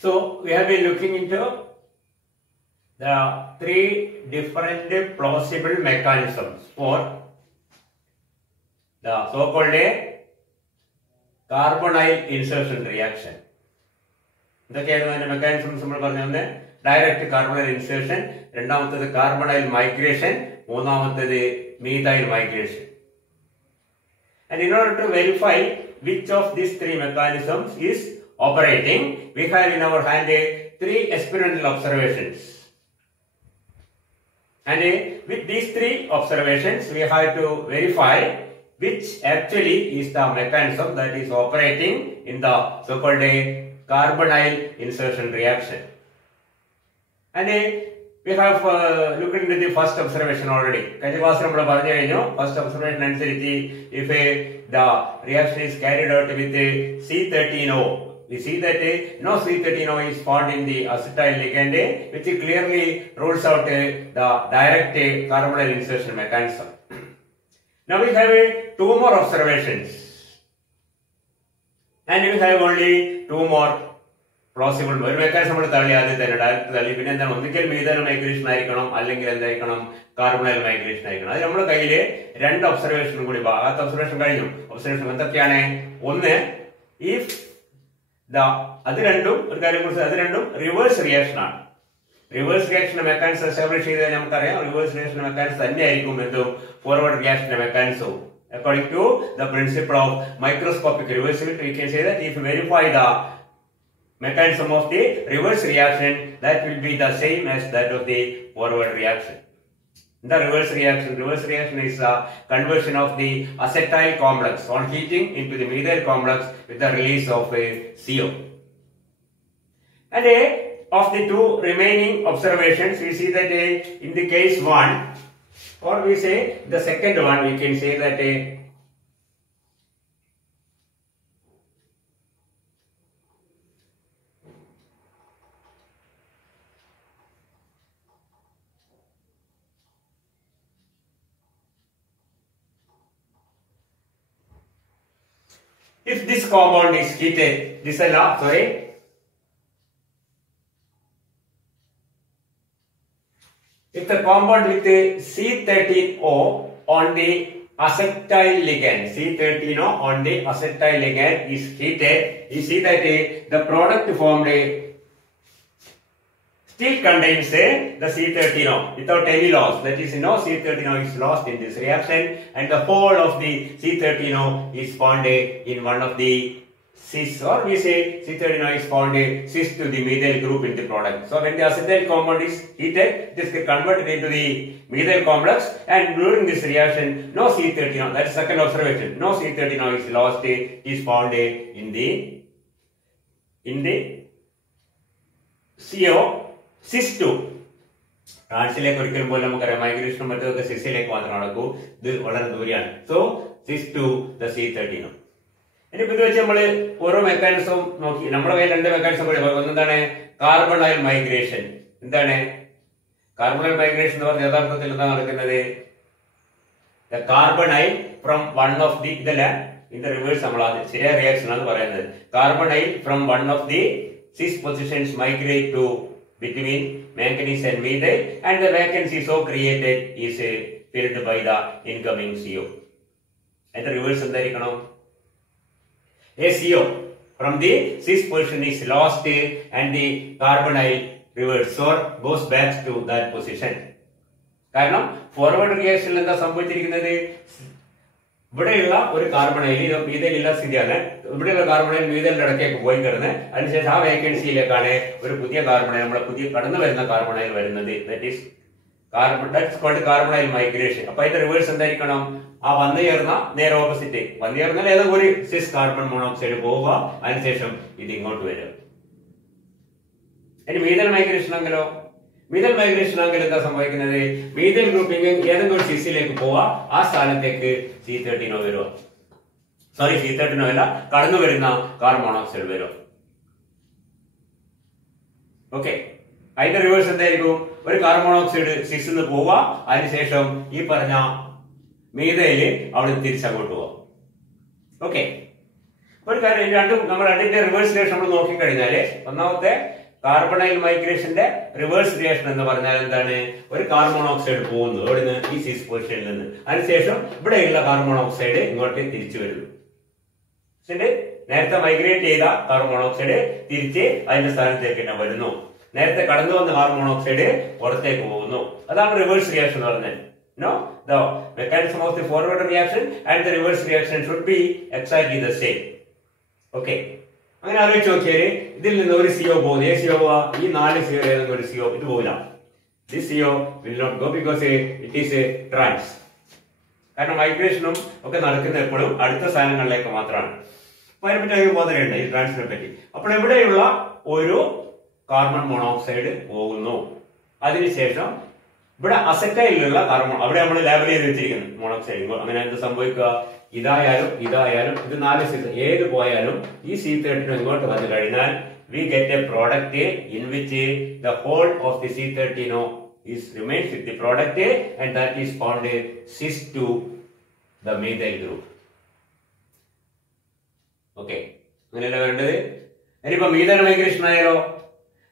So we have been looking into the three different plausible mechanisms for the so-called carbonyl insertion reaction. The mechanisms direct carbonyl insertion, carbonyl migration, methyl migration. And in order to verify which of these three mechanisms is operating, we have in our hand three experimental observations. And with these three observations, we have to verify which actually is the mechanism that is operating in the so-called carbonyl insertion reaction. And we have looked into the first observation already. First observation, if the reaction is carried out with C13O, we see that no C13O is found in the acetyl ligand, which clearly rules out the direct carbonyl insertion mechanism. Now we have two more observations, and we have only two more plausible mechanism. Direct methyl migration carbonyl migration. Two observations. If the reverse reaction. Reverse reaction mechanism established reverse reaction mechanism forward reaction mechanism. According to the principle of microscopic reversibility, we can say that if you verify the mechanism of the reverse reaction, that will be the same as that of the forward reaction. The reverse reaction is a conversion of the acetyl complex on heating into the methyl complex with the release of a CO. And of the two remaining observations, we see that in the case 1, or we say the second one, we can say that if this compound is heated, if the compound with C13O on the acetyl ligand, C13O on the acetyl ligand is heated, you see that the product formed still contains the C13O without any loss. That is, no C13O is lost in this reaction, and the whole of the C13O is found in one of the cis, or we say C13O is found cis to the methyl group in the product. So when the acetyl compound is heated, this gets converted into the methyl complex, and during this reaction, no C13O, that is second observation, no C13O is lost, is found in the CO cis2. Translate migration cis so cis2 the C13O. And if we have mechanism, carbonyl migration. Carbonyl migration the carbonyl from one of the in the reverse reaction. Carbonyl from one of the cis positions migrate to between manganese and methyl, and the vacancy so created is filled by the incoming CO. And the reverse CO from the cis position is lost, and the carbonyl reverse or goes back to that position. Forward reaction is carbonyl, methyl carbonyl methyl and vacancy carbonyl, that is that's called carbonyl migration. Now, the reverse is near opposite. One year is cis carbon monoxide and and methyl migration methyl migration methyl grouping cis C13O. Sorry, C13O carbon monoxide. Okay. Either reverse carbon monoxide cis in the Pova, Anisation, Iparna, methyl out of this. Okay. ഒരു കാര്യം രണ്ടും നമ്മൾ രണ്ടിന്റെ reverse reaction നമ്മൾ നോക്കിക്കഴിഞ്ഞാല് ഒന്നാമത്തെ carbonyl മൈഗ്രേഷന്റെ reverse reaction എന്ന് പറഞ്ഞാൽ എന്താണ്? ഒരു കാർബൺ മോണോക്സൈഡ് പോകുന്നു ഇവിടുന്ന് ഈ സിസ് പൊസിഷനിൽ നിന്ന്, അതിനുശേഷം ഇവിടെയുള്ള കാർബൺ മോണോക്സൈഡ് ഇങ്ങോട്ട് തിരിച്ചു വരുന്നു. നേരത്തെ മൈഗ്രേറ്റ് ചെയ്ത കാർബൺ മോണോക്സൈഡ് തിരിച്ച് അതിന്റെ സ്ഥാനത്തേക്ക് തന്നെ വരുന്നു. നേരത്തെ കടന്നു വന്ന കാർബൺ മോണോക്സൈഡ് പുറത്തേക്ക് പോകുന്നു. അതാണ് റിവേഴ്സ് റിയാക്ഷൻ എന്ന് പറഞ്ഞാൽ. No, the mechanism of the forward reaction and the reverse reaction should be exactly the same. Okay. അങ്ങനെ ആലോചിച്ച് നോക്കിയാല് ഇതിൽ നിന്ന് ഒരു CO പോകുന്നു. ഏത് CO പോവാ? ഈ 4 CO ഏതെങ്കിലും ഒരു CO ഇത് പോകില്ല. This CO will not go because it is a trans. കാരണം മൈഗ്രേഷനും ഒക്കെ നടക്കുന്ന എപ്പോഴും അടുത്ത സ്ഥാനങ്ങളിലേക്ക് മാത്രമാണ്. അപ്പൊ അതിനെപ്പറ്റി അധികം ബോധനയുണ്ട് ഈ ട്രാൻസിനെ പറ്റി. അപ്പോൾ ഇവിടെയുള്ള ഒരു കാർബൺ മോണോക്സൈഡ് പോകുന്നു. അതിനുശേഷം ഇവിടെ അസറ്റൈലുള്ള കാർബൺ അവിടെ നമ്മൾ ലേബൽ ചെയ്ത് വെച്ചിരിക്കുന്നു മോണോക്സൈഡ്. അങ്ങനെ എന്ത് സംഭവിക്കുക? ഇതായാലും ഇത് 4 C ഏത് പോയാലും ഈ C13 ഇങ്ങോട്ട് വന്നു കഴിഞ്ഞാൽ we get a product in which the whole of the C13 is remains with the product and that is called cis to the methyl group. Okay, അങ്ങനെയല്ല വേണ്ടത്. ഇനിയിപ്പോ മീഥൈൽ മൈഗ്രേഷൻ ആയാലോ?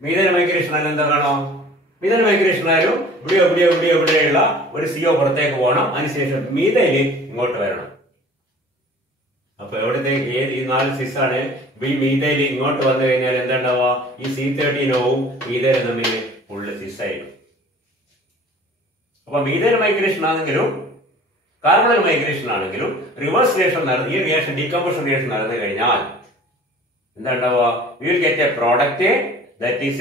മീഥൈൽ മൈഗ്രേഷൻ ആയാലും എന്താ കാണാം? മീഥൈൽ മൈഗ്രേഷൻ ആയാലും ഇവിടെയുള്ള ഒരു CO പുറത്തേക്ക് പോകണം. അതിനുശേഷം മീഥൈൽ ഇങ്ങോട്ട് വരണം. അപ്പൊ എവിടത്തെ ഈ 4 സിസ് ആണ്. ഈ മീഥൈൽ ഇങ്ങോട്ട് വന്നു കഴിഞ്ഞാൽ എന്താ ഉണ്ടാവുക? ഈ C13 മീഥൈൽ തമ്മിൽ ഫുള്ള് സിസ് ആയിരിക്കും. അപ്പൊ മീഥൈൽ മൈഗ്രേഷൻ ആണെങ്കിലും കാർബണൽ മൈഗ്രേഷൻ ആണെങ്കിലും റിവേഴ്സ് റിയാക്ഷൻ നടന്ന് ഈ റിയാക്ഷൻ ഡീകമ്പോസിഷൻ റിയാക്ഷൻ നടന്നു കഴിഞ്ഞാൽ എന്താ ഉണ്ടാവുക? we will get a product that is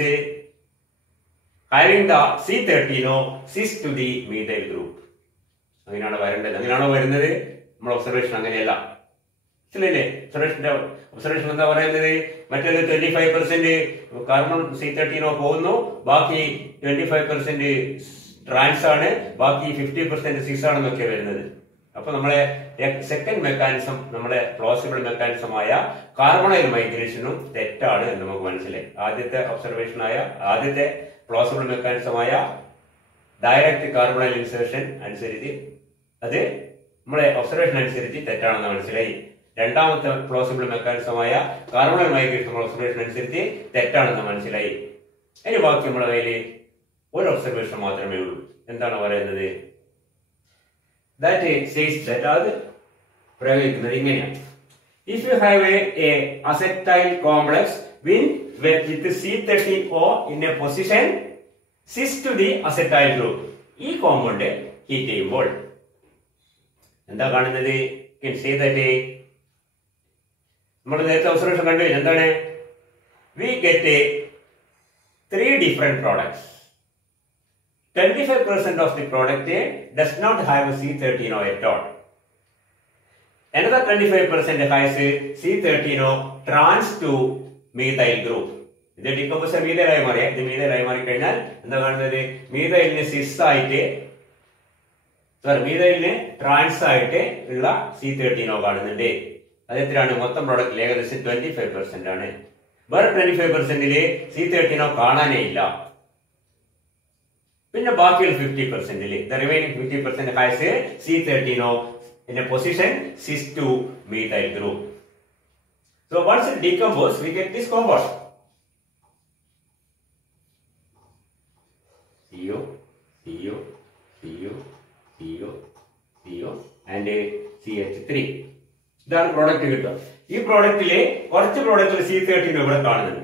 having the C13 cis to the methyl group. അങ്ങനെയാണ് വരേണ്ടത്. അങ്ങനെയാണോ വരുന്നത്? നമ്മുടെ ഒബ്സർവേഷൻ അങ്ങനെയല്ല. ശരിയല്ലേ? ഒബ്സർവേഷൻ എന്താ പറയുന്നത്? മറ്റേത് 25% കാർബൺ C13 പോകുന്നു, ബാക്കി 25% ട്രാൻസ് ആണ്, ബാക്കി 50% സിസ് ആണെന്നൊക്കെ വരുന്നത്. അപ്പൊ നമ്മളെ സെക്കൻഡ് മെക്കാനിസം, നമ്മുടെ പ്ലോസിബിൾ മെക്കാനിസമായ കാർബണൈൽ മൈഗ്രേഷനും തെറ്റാണ് എന്ന് നമുക്ക് മനസ്സിലായി. ആദ്യത്തെ ആദ്യത്തെ പ്ലോസിബിൾ മെക്കാനിസമായ ഡയറക്റ്റ് കാർബണൈൽ ഇൻസേർഷൻ അനുസരിച്ച് അത് നമ്മളെ ഒബ്സർവേഷൻ അനുസരിച്ച് തെറ്റാണെന്ന് മനസ്സിലായി. രണ്ടാമത്തെ പ്ലോസിബിൾ മെക്കാനിസമായ കാർബണൈൽ മൈഗ്രേഷൻ ഒബ്സർവേഷൻ അനുസരിച്ച് തെറ്റാണെന്ന് മനസ്സിലായി. ഇനി ബാക്കി നമ്മുടെ കയ്യിൽ ഒരു ഒബ്സർവേഷൻ മാത്രമേ ഉള്ളൂ. എന്താണ് പറയുന്നത്? അത് പ്രയോഗിക്കുന്നത് ഇങ്ങനെയാണ്. If you have A acetyl complex with C13O in a position cis to the acetyl group, ഈ കോമ്പൗണ്ട് ഹീറ്റ് ചെയ്യുമ്പോൾ എന്താ കാണുന്നത്? നമ്മൾ നേരത്തെ ഒബ്സർവേഷൻ കണ്ടു. എന്താണ്? we get 3 different products. 25% of the product does not have C13O at all. Another 25% has C13O trans to methyl group. ഇത് decomposer മീഥൈലായി മാറിയ ഇത് മീഥൈലായി മാറി കഴിഞ്ഞാൽ എന്താ കാണുന്നത്? മീഥൈലിന് സിസ് ആയിട്ട് മീഥൈലിന് ട്രാൻസ് ആയിട്ട് ഉള്ള C13O കാണുന്നുണ്ട്. അത് എത്രയാണ്? മൊത്തം പ്രോഡക്റ്റിൽ ഏകദേശം 25% ആണ്. വേറെ 25%ല് C13O കാണാനേ ഇല്ല. പിന്നെ ബാക്കിയുള്ള 50%ല് the remaining 50% has C13O in a position cis to methyl group. So once it decomposes, we get this compound CO, CO, CO, CO, CO and CH3. ഇതാണ് പ്രോഡക്റ്റ് കിട്ടുക. ഈ പ്രോഡക്റ്റില് കുറച്ച് പ്രോഡക്റ്റിൽ C13 ഇവിടെ കാണുന്നുണ്ട്,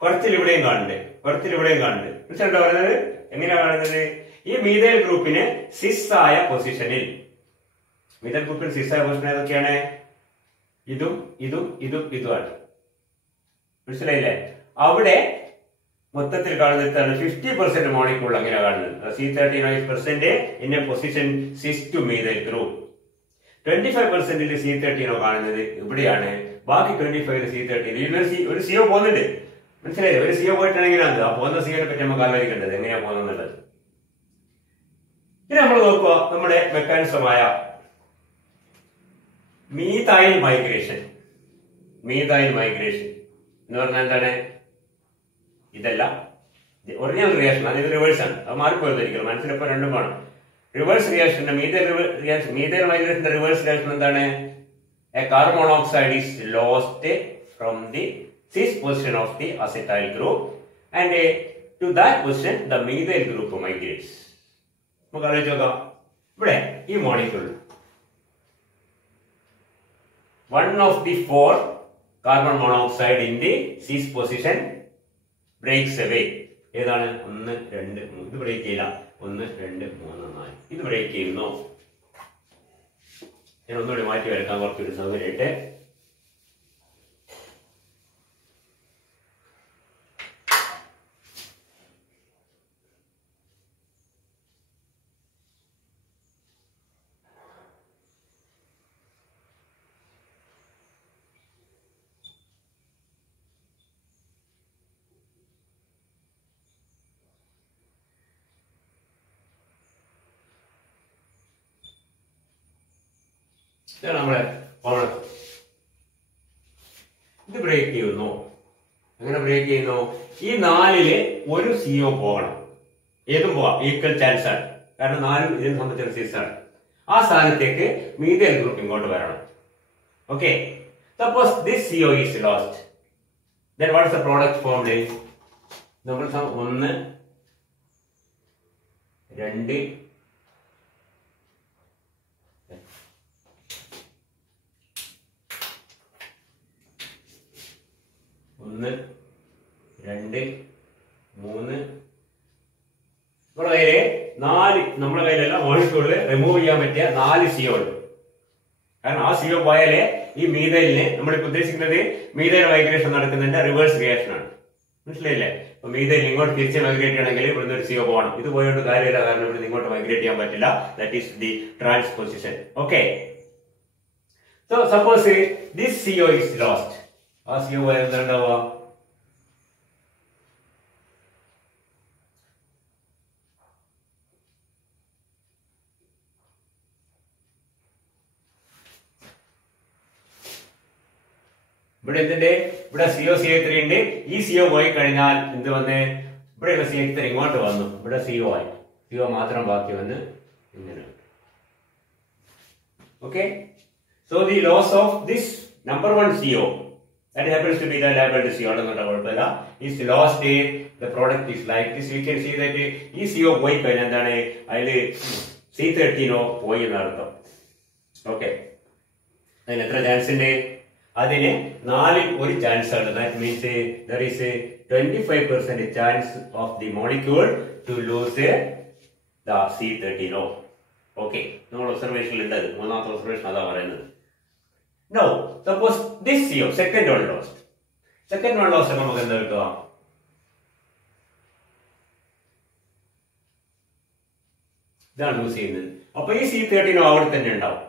കുറച്ചിൽ ഇവിടെയും കാണുന്നുണ്ട്, കുറച്ചിൽ ഇവിടെയും കാണുന്നുണ്ട്. മനസ്സിലുണ്ടോ പറയുന്നത്? എങ്ങനെയാ കാണുന്നത്? ഈ മീഥൈൽ ഗ്രൂപ്പിന് സിസ് ആയ പൊസിഷനിൽ, മീഥൈൽ ഗ്രൂപ്പിന് സിസ് ആയ പൊസിഷൻ ഏതൊക്കെയാണ്? ഇതും ഇതും ഇതും ഇതുമാണ്. മനസ്സിലായില്ലേ? അവിടെ മൊത്തത്തിൽ കാണുന്നത് 50% മോളിക്യൂൾ അങ്ങനെ കാണുന്നത്. C13% in a position cis to methyl group. 25% C13 കാണുന്നത് ഇവിടെയാണ്. ബാക്കി 25 C13 ഒരു CO പോകുന്നുണ്ട്. മനസ്സിലായില്ലേ? ഒരു CO പോയിട്ടാണെങ്കിൽ ആ പോകുന്ന CO പറ്റി നമുക്ക് ആലോചിക്കേണ്ടത് എങ്ങനെയാ പോകുന്നുള്ളത്. ഇനി നമ്മൾ നോക്കുക നമ്മുടെ മെക്കാനിസമായ മീഥൈൽ മൈഗ്രേഷൻ. മീഥൈൽ മൈഗ്രേഷൻ എന്ന് പറഞ്ഞാൽ എന്താണ്? ഇതല്ല ഒറിജിനൽ റിയാക്ഷൻ, അത് റിവേഴ്സ് ആണ്. അത് മാറിപ്പോയിരിക്കും. മനസ്സിലിപ്പോ രണ്ടും കാണും. റിവേഴ്സ് റിയാക്ഷന്റെ മീഥൈൽ മൈഗ്രേഷന്റെ റിവേഴ്സ് റിയാക്ഷൻ എന്താണ്? a carbon monoxide is lost from the cis position of the acetyl group, and to that position the methyl group migrates. നമുക്ക് ആലോചിച്ച് നോക്കാം. ഇവിടെ ഈ molecule one of the 4 carbon monoxide in the cis position breaks away. ഏതാണ്? 1 2 3. ഇത് break ചെയ്യില്ല. 1 2 3 4. ഇത് break ചെയ്യുന്നു. ഞാൻ ഒന്നുകൂടി മാറ്റി വരയ്ക്കാൻ കുറച്ചൊരു സൗകര്യമായിട്ട്. നമ്മളെ ഇത് ബ്രേക്ക് ചെയ്യുന്നു. അങ്ങനെ ബ്രേക്ക് ചെയ്യുന്നു. ഈ 4-ല് ഒരു CO പോകണം. ഏതും പോവാം, ഈക്വൽ ചാൻസ് ആണ്. കാരണം 4 ഇതിനെ സംബന്ധിച്ച സിസ് ആണ്. ആ സ്ഥാനത്തേക്ക് മീഥൈൽ ഗ്രൂപ്പ് ഇങ്ങോട്ട് വരണം. Okay, suppose this CO is lost, then what is the product formed? നമ്മൾ 1 2 1 2 3 നമ്മുടെ കയ്യില് 4, നമ്മുടെ കയ്യിലല്ല മോളിക്യൂളിൽ റിമൂവ് ചെയ്യാൻ പറ്റിയ 4 CO ഉണ്ട്. കാരണം ആ CO പോയാലേ ഈ മീഥൈലിന് നമ്മളിപ്പോ ഉദ്ദേശിക്കുന്നത് മീഥൈൽ മൈഗ്രേഷൻ നടക്കുന്നതിന്റെ റിവേഴ്സ് റിയാക്ഷൻ ആണ്. മനസ്സിലായില്ലേ? അപ്പൊ മീഥൈൽ ഇങ്ങോട്ട് തിരിച്ച് മൈഗ്രേറ്റ് ചെയ്യണമെങ്കിൽ ഇവിടുന്ന് ഒരു CO പോകണം. ഇത് പോയോണ്ട് കാര്യമില്ല, കാരണം ഇവിടെ ഇങ്ങോട്ട് മൈഗ്രേറ്റ് ചെയ്യാൻ പറ്റില്ല. That is the transposition. Okay, so suppose this CO is lost. ആ CO പോയാൽ എന്താണ്ടാവുക? ഇവിടെ എന്തിന്റെ? ഇവിടെ COCH3 ഉണ്ട്. ഈ CO പോയി കഴിഞ്ഞാൽ എന്ത് വന്ന്? ഇവിടെ CH3 ഇങ്ങോട്ട് വന്നു. ഇവിടെ CO ആയി. CO മാത്രം ബാക്കി വന്ന് ഇങ്ങനെ. Okay, so the loss of this number 1 CO that happens to be the labeled CO എന്നുള്ള കുഴപ്പമില്ല. is lost. The product is like this. We can see that ഈ CO പോയി കഴിഞ്ഞാൽ എന്താണ്? അതില് C13 പോയി എന്നർത്ഥം. ഓക്കെ, അതിന് എത്ര ചാൻസ് ഉണ്ട്? അതിന് 4-ൽ 1 ചാൻസ് ആണ്. That means there is a 25% chance of the molecule to lose the C13. Okay, നമ്മൾ ഒബ്സർവേഷനിൽ ഉണ്ട്. മൂന്നാമത്തെ ഒബ്സർവേഷൻ അതാ പറയുന്നത്. Now, suppose this CO, second one lost. Second one lost നമുക്ക് എന്താ കിട്ടുക? ഇതാണ് ലൂസ് ചെയ്യുന്നത്. അപ്പൊ ഈ C13 അവിടെ തന്നെ ഉണ്ടാവും.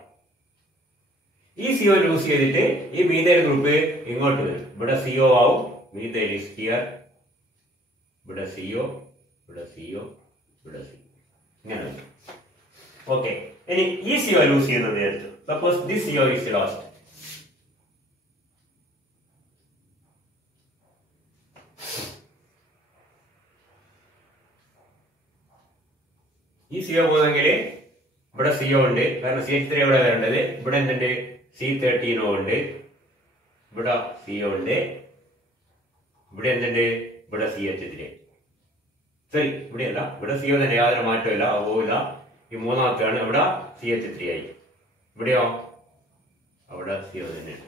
ഈ CO ലൂസ് ചെയ്തിട്ട് ഈ മീഥൈൽ ഗ്രൂപ്പ് ഇങ്ങോട്ട് വരും. ഇവിടെ CO ആവും. Methyl is here. ഇവിടെ CO, ഇവിടെ CO, ഇവിടെ CO. ഇങ്ങനെ വരും. ഓക്കെ, ഇനി ഈ CO ലൂസ് ചെയ്യുന്നത് വിചാരിച്ചു. Suppose this CO is lost. ഈ CO പോകുന്നെങ്കിൽ ഇവിടെ CO ഉണ്ട്. കാരണം CH3 എവിടെ വരേണ്ടത്? ഇവിടെ എന്തുണ്ട്? C13 ഉണ്ട്. ഇവിടെ CO ഉണ്ട്. ഇവിടെ എന്തുണ്ട്? ഇവിടെ CH3. ശരി, ഇവിടെയല്ല, ഇവിടെ CO തന്നെ, യാതൊരു മാറ്റമില്ല, പോവില്ല. ഈ മൂന്നാമത്തെയാണ്. ഇവിടെ CH3 ആയി. ഇവിടെയോ? അവിടെ CO തന്നെയാണ്.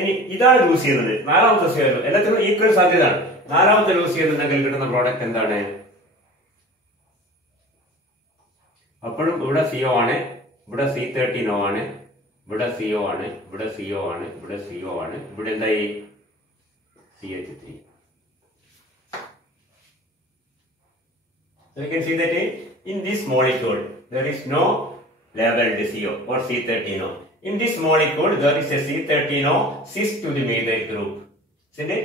ഇനി ഇതാണ് ലൂസ് ചെയ്യുന്നത്. 4ാമത്തെ CO എല്ലാത്തിനും ഈക്വൽ സാധ്യതയാണ്. 4ാമത്തെ ലൂസ് ചെയ്യുന്നുണ്ടെങ്കിൽ കിട്ടുന്ന പ്രോഡക്റ്റ് എന്താണ്? അപ്പോഴും ഇവിടെ CO ആണ്. ഇവിടെ C13 ആണ്. ഇവിടെ CO ആണ്. ഇവിടെ CO ആണ്. ഇവിടെ CO ആണ്. ഇവിടെ എന്തായി? CH3. So you can see that in this molecule there is no labeled CO or C13. In this molecule there is a C13 cis to the methyl group. See it?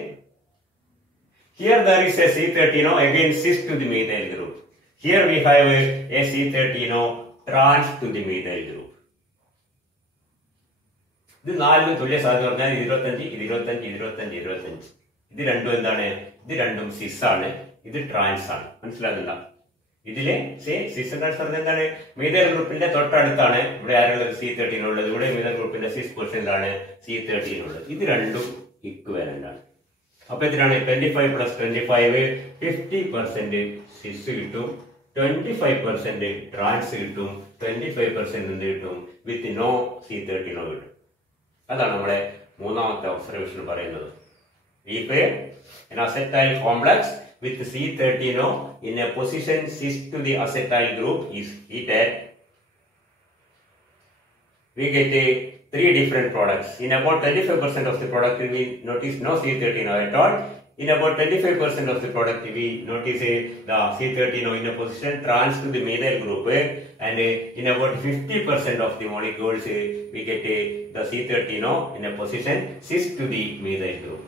Here there is a C13 again cis to the methyl group. Here we have a C13 trans to the methyl group. ഇത് 4-ന് തുല്യ സാധ്യത പറഞ്ഞാൽ 25 ഇത് 25 25 25. ഇത് രണ്ടും എന്താണ്? ഇത് രണ്ടും സിസ് ആണ്. ഇത് ട്രാൻസ് ആണ്. മനസ്സിലാകുന്നില്ല? ഇതിലെ സിസ് എന്ന് എന്താണ്? മീഥൈൽ ഗ്രൂപ്പിന്റെ തൊട്ടടുത്താണ് ഇവിടെ ആരുള്ളത്? C13 ഉള്ളത്. ഇവിടെ മീഥൈൽ ഗ്രൂപ്പിന്റെ സിസ് പൊസിഷനിലാണ് C13 ഉള്ളത്. ഇത് രണ്ടും ഇക്വലന്റ് ആണ്. അപ്പൊ ഇതിനാണ് 25 + 25 50% സിസ് കിട്ടും, 25% ട്രാൻസ് കിട്ടും, 25% എന്ത് കിട്ടും? വിത്ത് നോ C13 കിട്ടും. അതാണ് നമ്മുടെ മൂന്നാമത്തെ ഒബ്സർവേഷൻ പറയുന്നത്. If an acetyl complex with C13 in a position cis to the acetyl group is heated, we get three different products. In about 25% of the product we notice no C13 at all. In about 25% of the product we notice the C13 in a position trans to the methyl group, and in about 50% of the molecules we get the C13 in a position cis to the methyl group.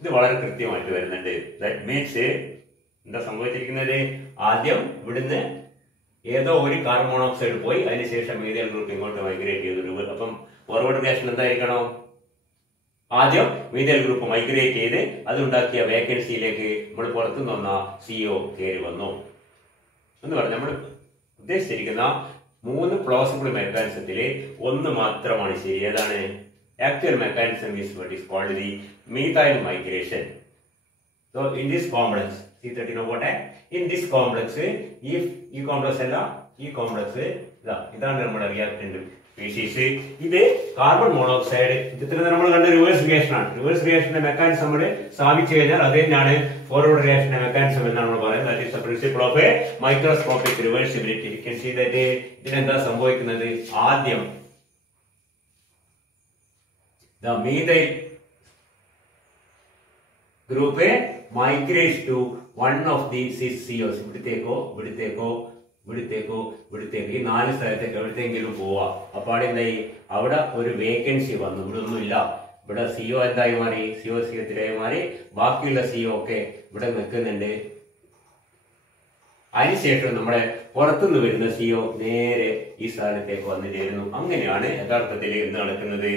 ഇത് വളരെ കൃത്യമായിട്ട് വരുന്നുണ്ട്. That means എന്താ സംഭവിച്ചിരിക്കുന്നത്? ആദ്യം ഇവിടുന്ന് ഏതോ ഒരു കാർബൺ മോണോക്സൈഡ് പോയി, അതിനുശേഷം മീഥൈൽ ഗ്രൂപ്പ് ഇങ്ങോട്ട് മൈഗ്രേറ്റ് ചെയ്തു. അപ്പം ഫോർവേഡ് റിയാക്ഷൻ എന്തായിരിക്കണം? ആദ്യം മീഥൈൽ ഗ്രൂപ്പ് മൈഗ്രേറ്റ് ചെയ്ത് അതുണ്ടാക്കിയ വേക്കൻസിയിലേക്ക് നമ്മൾ പുറത്തുനിന്ന് വന്ന CO കയറി വന്നു എന്ന് പറഞ്ഞ് നമ്മൾ ഉദ്ദേശിച്ചിരിക്കുന്ന 3 പ്ലോസിബിൾ മെക്കാനിസത്തില് ഒന്ന് മാത്രമാണ് ശരി. ഏതാണ്? Actual mechanism is what is called the methyl migration. So in this complex, C13 what? In this complex, if E complex alla, E complex ഇതാണ് നമ്മുടെ റിയാക്ടന്റ് സ്പീഷീസ്. ഇത് കാർബൺ മോണോക്സൈഡ്. ഇത്ര നമ്മൾ കണ്ട റിവേഴ്സ് റിയാക്ഷൻ ആണ്. റിവേഴ്സ് റിയാക്ഷന്റെ മെക്കാനിസം നമ്മൾ സ്ഥാപിച്ചു കഴിഞ്ഞാൽ അത് തന്നെയാണ് ഫോർവേഡ് റിയാക്ഷന്റെ മെക്കാനിസം എന്നാണ് നമ്മൾ പറയുന്നത്. That is the principle of a microscopic reversibility. You can see that ഇതിനെന്താ സംഭവിക്കുന്നത്? ആദ്യം the methyl group migrates to one of the cis COs. ഇവിടത്തേക്കോ ഇവിടത്തേക്കോ ഇവിടത്തേക്കോ ഇവിടത്തേക്ക് ഈ 4 സ്ഥലത്തേക്ക് എവിടത്തെങ്കിലും പോവാ. അപ്പാടെ എന്തായി? അവിടെ ഒരു വേക്കൻസി വന്നു. ഇവിടെ ഒന്നുമില്ല. ഇവിടെ CO എന്തായി മാറി? CO3 മാറി. ബാക്കിയുള്ള CO ഒക്കെ ഇവിടെ നിൽക്കുന്നുണ്ട്. അതിനുശേഷം നമ്മുടെ പുറത്തുനിന്ന് വരുന്ന CO നേരെ ഈ സ്ഥാനത്തേക്ക് വന്നു ചേരുന്നു. അങ്ങനെയാണ് യഥാർത്ഥത്തിൽ എന്ത് നടക്കുന്നത്?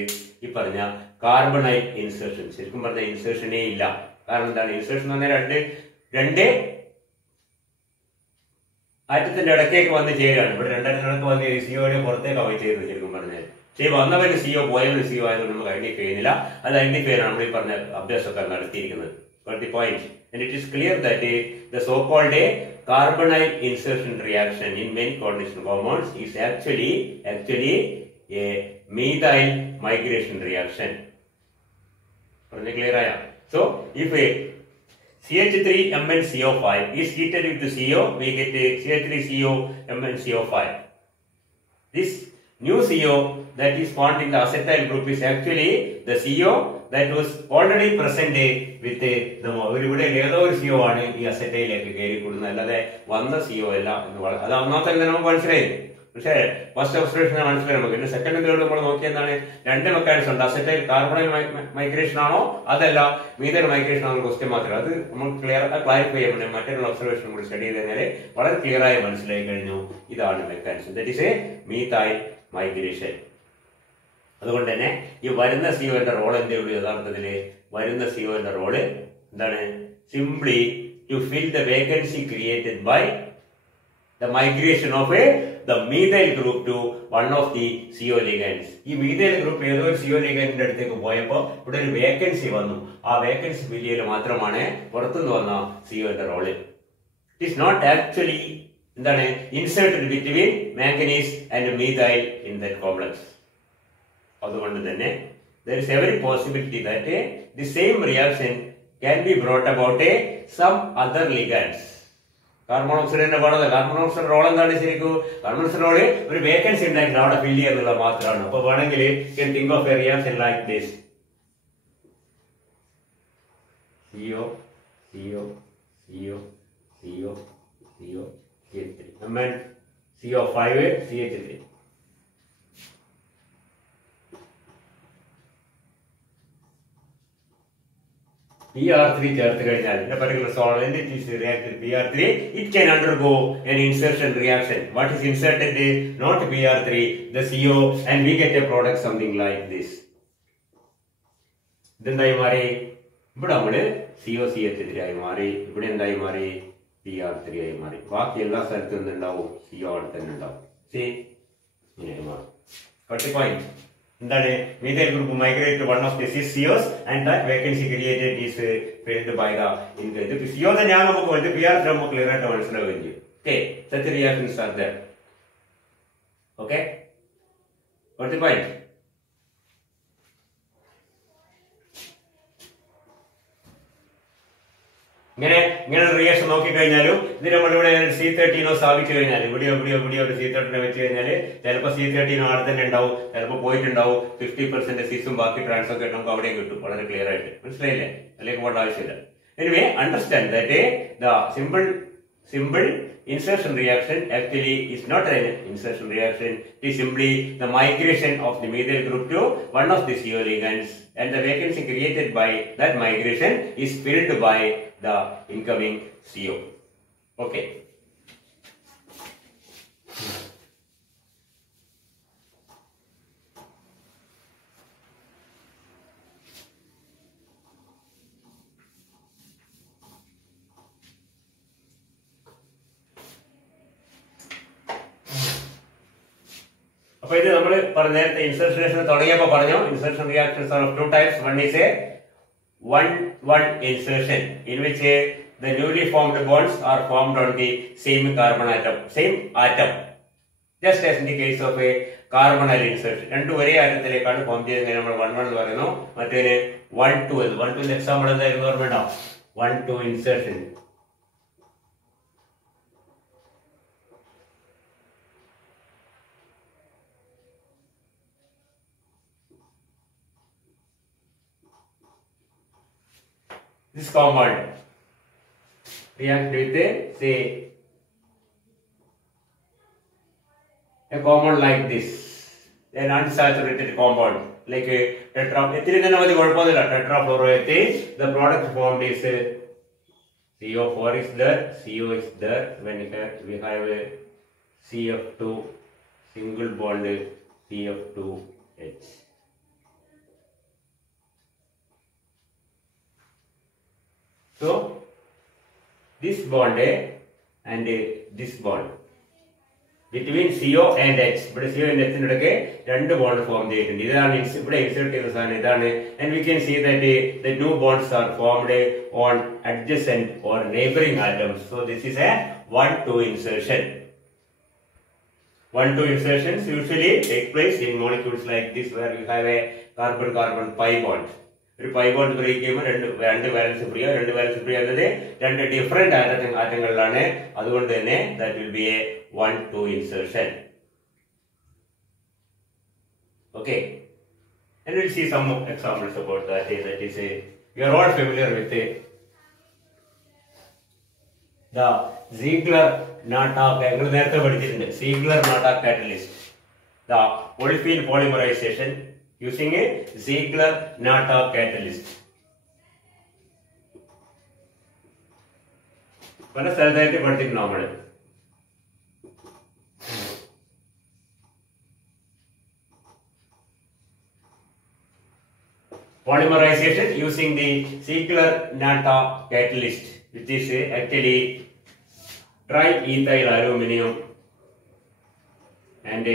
ഈ പറഞ്ഞ കാർബണൈൽ ഇൻസേർഷൻ. ശരിക്കും പറഞ്ഞ ഇൻസേർഷനേ ഇല്ല. കാരണം എന്താണ്? ഇൻസേർഷൻ എന്ന് പറഞ്ഞാൽ രണ്ട് ആറ്റത്തിന്റെ ഇടയ്ക്കേക്ക് വന്ന് ചേരുകയാണ്. ഇവിടെ രണ്ടായിരത്തിനടക്ക് വന്ന് സിഒയുടെ പുറത്തേക്ക് അവ ചേരുന്നു. ശരിക്കും പറഞ്ഞാൽ പക്ഷേ വന്നവന് CO പോയവന് CO ആയതുകൊണ്ട് നമുക്ക് ഐഡന്റിഫൈ ചെയ്യുന്നില്ല. അത് ഐഡന്റിഫൈ ആണ് നമ്മൾ ഈ പറഞ്ഞ അഭ്യാസമൊക്കെ നടത്തിയിരിക്കുന്നത്. Got the point? And it is clear that the so-called carbonyl insertion reaction in many coordination compounds is actually a methyl migration reaction. Clear? So, if a CH3MnCO5 is heated with the CO, we get a CH3COMnCO5. This new CO that is found in the acetyl group is actually the CO that was already present with the ഇവിടെ ഏതോ ഒരു CO ആണ് ഈ അസറ്റൈലേക്ക് കയറി കൂടുന്നത്, അല്ലാതെ വന്ന CO അല്ല. അത് ഒന്നാമത്തെ നമുക്ക് മനസ്സിലായി. പക്ഷേ ഫസ്റ്റ് ഒബ്സർവേഷൻ മനസ്സിലായി നമുക്ക്. പിന്നെ സെക്കൻഡ് തേർഡ് നമ്മൾ നോക്കിയെന്താണ്? രണ്ട് മെക്കാനിസം ഉണ്ട്. അസറ്റൈൽ കാർബണൈൽ മൈഗ്രേഷൻ ആണോ അതല്ല മീഥൈൽ മൈഗ്രേഷൻ ആണോ ക്വസ്റ്റ്യൻ മാത്രം. അത് നമ്മൾ ക്ലാരിഫൈ ചെയ്യാൻ മറ്റുള്ള ഒബ്സർവേഷൻ കൂടി സ്റ്റഡി ചെയ്ത് കഴിഞ്ഞാൽ വളരെ ക്ലിയർ ആയി മനസ്സിലായി കഴിഞ്ഞു. ഇതാണ് mechanism. That is A methyl migration. അതുകൊണ്ട് തന്നെ ഈ വരുന്ന സിഒന്റെ റോൾ എന്തേ ഉള്ളൂ? യഥാർത്ഥത്തില് വരുന്ന സിഒന്റെ റോള് എന്താണ്? Simply to fill the vacancy created by the migration of the methyl group to one of the CO ligands. ഈ methyl group ഏതോ ഒരു CO ligandന്റെ അടുത്തേക്ക് പോയപ്പോൾ ഇവിടെ ഒരു വേക്കൻസി വന്നു. ആ വേക്കൻസി ഫിൽ ചെയ്യൽ മാത്രമാണ് പുറത്തുനിന്ന് വന്ന സിഒന്റെ role. It is not actually എന്താണ് inserted between manganese and methyl in that complex. അതുകൊണ്ട് തന്നെ there is every possibility that the same reaction can be brought about some other ligands. Carbon മോണോക്സൈഡിന്റെ പാടല്ല. കാർബൺ മോണോക്സൈഡ് റോൾ എന്താണ്? ശരിക്കും carbon monoxide role ഒരു vacancy ഉണ്ടാക്കില്ല അവിടെ ഫിൽ ചെയ്യുന്നുള്ള മാത്രമാണ്. അപ്പൊ വേണമെങ്കിൽ can think of a reaction like this: CO CO CO CO CO CH3 and CO5 CH3. PR3 ചേർത്ത് കഴിഞ്ഞാൽ in a particular solvent it is reacted PR3, it can undergo an insertion reaction. What is inserted? Not PR3, the CO, and we get a product something like this. ഇതെന്തായി മാറി? ഇവിടെ നമ്മള് CO CH3 ആയി മാറി. ഇവിടെ എന്തായി മാറി? PR3 ആയി മാറി. ബാക്കി എല്ലാ സ്ഥലത്തും എന്തുണ്ടാവും? CO അവിടെ തന്നെ ഉണ്ടാവും. ഇങ്ങനെ മാറും. എന്താണ് methyl group migrate to one of the cis COs and that vacancy created is filled by the ഇത് CO തന്നെയാണ് നമുക്ക് വേണ്ടി PR3 നമുക്ക് ക്ലിയർ ആയിട്ട് മനസ്സിലാവുകയും ചെയ്യും. Okay, such reactions are there. Okay, got the point? ഇങ്ങനെ റിയാക്ഷൻ നോക്കിക്കഴിഞ്ഞാലും ഇത് നമ്മളിവിടെ C13 സ്ഥാപിച്ചു കഴിഞ്ഞാൽ ഇവിടെ ഒരു C13 വെച്ച് കഴിഞ്ഞാൽ ചിലപ്പോൾ C13 അവിടെ തന്നെ ഉണ്ടാവും, ചിലപ്പോൾ പോയിട്ടുണ്ടാവും. 50% സിസും ബാക്കി ട്രാൻസൊക്കെ നമുക്ക് അവിടെയും കിട്ടും. വളരെ ക്ലിയർ ആയിട്ട് മനസ്സിലായില്ലേ? അതിലേക്ക് പോകേണ്ട ആവശ്യമില്ല. Anyway understand that the simple insertion reaction actually is not an insertion reaction. It is simply the migration of the methyl group to one of the CO ligands, and the vacancy created by that migration is filled by the incoming CO. Okay. അപ്പോൾ ഇത് നമ്മൾ നേരത്തെ insertion reaction തുടങ്ങിയപ്പോൾ പറഞ്ഞു insertion reactions R of two types. One is A one insertion in which the newly formed bonds are formed on the same atom, just as in the case of a carbonyl insertion. രണ്ടു ഒരേ ആറ്റത്തിലേക്കാണ് form ചെയ്തത്. നമ്മൾ 1-1 എന്ന് പറയുന്നു. മറ്റേന് 1-2. 1-2 example എന്തായിരുന്നു ഓർമ്മയുണ്ടോ? 1-2 insertion. This compound react with say a compound like this, an unsaturated compound like a tetrafluoroethane. The product formed is CO4 is there, CO is there. When we have a CF2 single bond CF2H. So this bond and this bond between CO and H, but CO and H ഇടയ്ക്ക് രണ്ട് bond form ചെയ്തിട്ടുണ്ട്. ഇതാണ് ഇവിടെ insert ചെയ്ത സാധനം ഇതാണ്. And we can see that the new bonds are formed on adjacent or neighboring atoms. So this is a 1-2 insertion. 1-2 insertions usually take place in molecules like this where you have a carbon-carbon pi bond. ഒരു pi bond break ചെയ്യുമ്പോൾ രണ്ട് വാലൻസ് free എന്നത് രണ്ട് different ആറ്റങ്ങളിലാണ്. അതുകൊണ്ട് തന്നെ that will be a 1-2 insertion. Okay, and we'll see some examples about that. That is you are all familiar with the Ziegler-Natta. ഞങ്ങൾ നേരത്തെ പഠിച്ചിട്ടുണ്ട് Ziegler-Natta catalyst, the olefin polymerization using a Ziegler-Natta catalyst. പല സ്ഥലത്തായിട്ട് പഠിച്ചിട്ടുണ്ട് നമ്മൾ. Polymerization using the Ziegler-Natta catalyst, which is actually triethyl aluminum and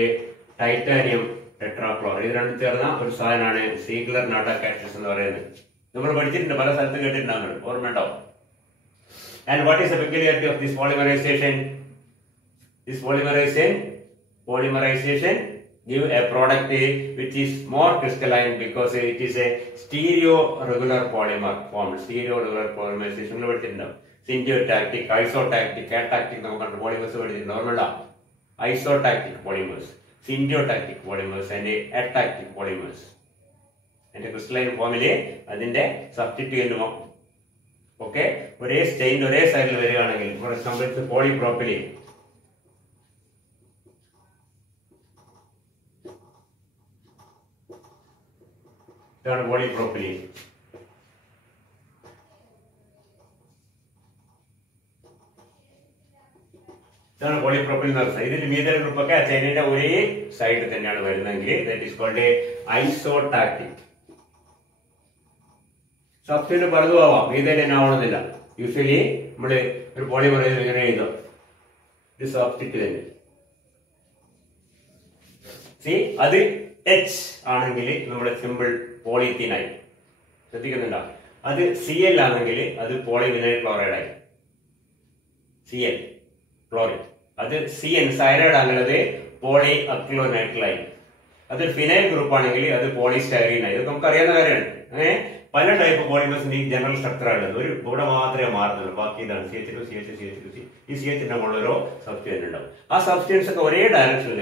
titanium tetrachloride. ഇത് രണ്ടും ചേർന്ന ഒരു സാധനമാണ് Ziegler-Natta catalyst എന്ന് പറയുന്നത്. നമ്മൾ പഠിച്ചിട്ടുണ്ട്, പല സ്ഥലത്ത് കേട്ടിട്ടുണ്ടാകും, ഓർമ്മയുണ്ടാവും. And what is the peculiarity of this polymerization? This polymerization give a product which is more crystalline because it is a stereo regular polymer formed. Stereo regular polymerization പഠിച്ചിട്ടുണ്ടാവും. Syntactic, isotactic, atactic നമുക്ക് polymers പഠിച്ചിട്ടുണ്ട്, ഓർമ്മയുണ്ടോ? Isotactic polymers, syntactic polymers and atactic polymers. അതിന്റെ crystalline ഫോമില് അതിന്റെ substituent ഒക്കെ ഒരേ stain ഒരേ സൈഡിൽ വരികയാണെങ്കിൽ, ഫോർ എക്സാമ്പിൾ പോളിപ്രോപ്പിലിൻ, ഇതാണ് പോളിപ്രോപ്പിലിൻ. ഇതാണ് പോളിപ്രോപ്പിലിൻ എന്ന് പറയുന്നത്. ഇതിൽ മീഥൈൽ ഗ്രൂപ്പ് ഒക്കെ ചൈനയുടെ ഒരേ സൈഡിൽ തന്നെയാണ് വരുന്നതെങ്കിൽ that is called isotactic. Substitute പലതും ആവാം, മീഥൈൽ തന്നെ ആവണമെന്നില്ല. യൂഷ്വലി നമ്മൾ ഒരു പോളിമറൈസ് ഇങ്ങനെ എഴുതും, ഒരു സബ്സ്റ്റിറ്റ് തന്നെ. സി അത് എച്ച് ആണെങ്കിൽ നമ്മുടെ സിമ്പിൾ പോളിത്തീനായി. ശ്രദ്ധിക്കുന്നുണ്ടോ? അത് Cl ആണെങ്കിൽ അത് പോളിവിനൈൽ ക്ലോറൈഡ് ആയി. Cl chlorine. അത് Cn സയനൈഡ് ആണെങ്കിൽ അത് പോളി അക്രിലോനൈട്രൈൽ. അത് ഫിനൈൽ ഗ്രൂപ്പ് ആണെങ്കിൽ അത് പോളിസ്റ്റൈറീൻ ആയി. ഇതൊക്കെ നമുക്ക് അറിയാവുന്ന കാര്യമാണ്. അങ്ങനെ പല ടൈപ്പ് പോളിമേഴ്സിന്റെ ഈ ജനറൽ സ്ട്രക്ചർ ആണുള്ളത്. ഒരു ഇവിടെ മാത്രമേ മാറുന്നുള്ളൂ. ബാക്കി ഇതാണ് CH2, CH2, CH2, ഈ CH-ന്റെ മുകളിൽ ഓരോ സബ്സ്റ്റൻസ് ഉണ്ടാവും. ആ സബ്സ്റ്റൻസ് ഒക്കെ ഒരേ ഡയറക്ഷനിൽ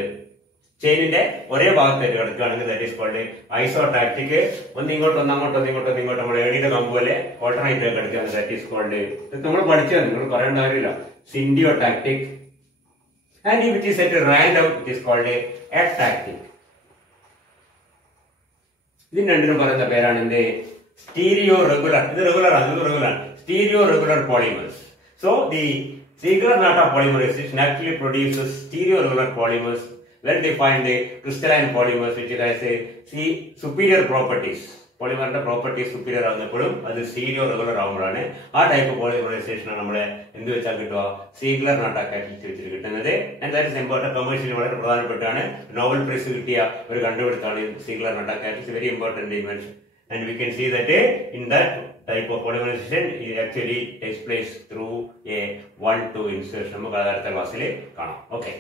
ചെയിനിന്റെ ഒരേ ഭാഗത്തേക്ക് കിടക്കുകയാണെങ്കിൽ ദാറ്റ് ഈസ് കോൾഡ് ഐസോടാക്റ്റിക്. ഒന്നിങ്ങോട്ട് ഒന്നങ്ങോട്ട് ഒന്നിങ്ങോട്ട് ഒന്നിങ്ങോട്ട് നമ്മുടെ ഏണിയുടെ കമ്പ് പോലെ ഓൾട്ടർനേറ്റ് ആയി കിടക്കുകയാണ്. ദാറ്റ് ഈസ് കോൾഡ്, നമ്മൾ പഠിച്ചത് നിങ്ങൾ പറയേണ്ട കാര്യമില്ല, syndiotactic. And which is at random it is called atactic. ഇതിന് രണ്ടിനും പറയുന്ന പേരാണ് എന്ത്? Stereo regular. ഇത് റെഗുലർ ആണ്, ഇത് regular. Stereo regular polymers. So the Ziegler-Natta polymerization naturally produces stereo regular polymers when they find the crystalline polymers which has a superior properties. പോളിമറിന്റെ properties superior ആകുന്നപ്പോഴും അത് സ്റ്റീരിയോ റെഗുലർ ആകുമ്പോഴാണ് ആ type polymerisation നമ്മളെ എന്ത് വെച്ചാൽ കിട്ടുക? Ziegler-Natta കാറ്റലിസ്റ്റ് വെച്ചിട്ട് കിട്ടുന്നത്. And that is important. Commercially വളരെ പ്രധാനപ്പെട്ടാണ്. നോബൽ പ്രൈസ് കിട്ടിയ ഒരു കണ്ടുപിടുത്താണ് Ziegler-Natta catalyst. Very important invention. And we can see that in that type of polymerization it actually takes place through a 1-2 insertion. നമുക്ക് അടുത്ത ക്ലാസ്സിൽ കാണാം. Okay.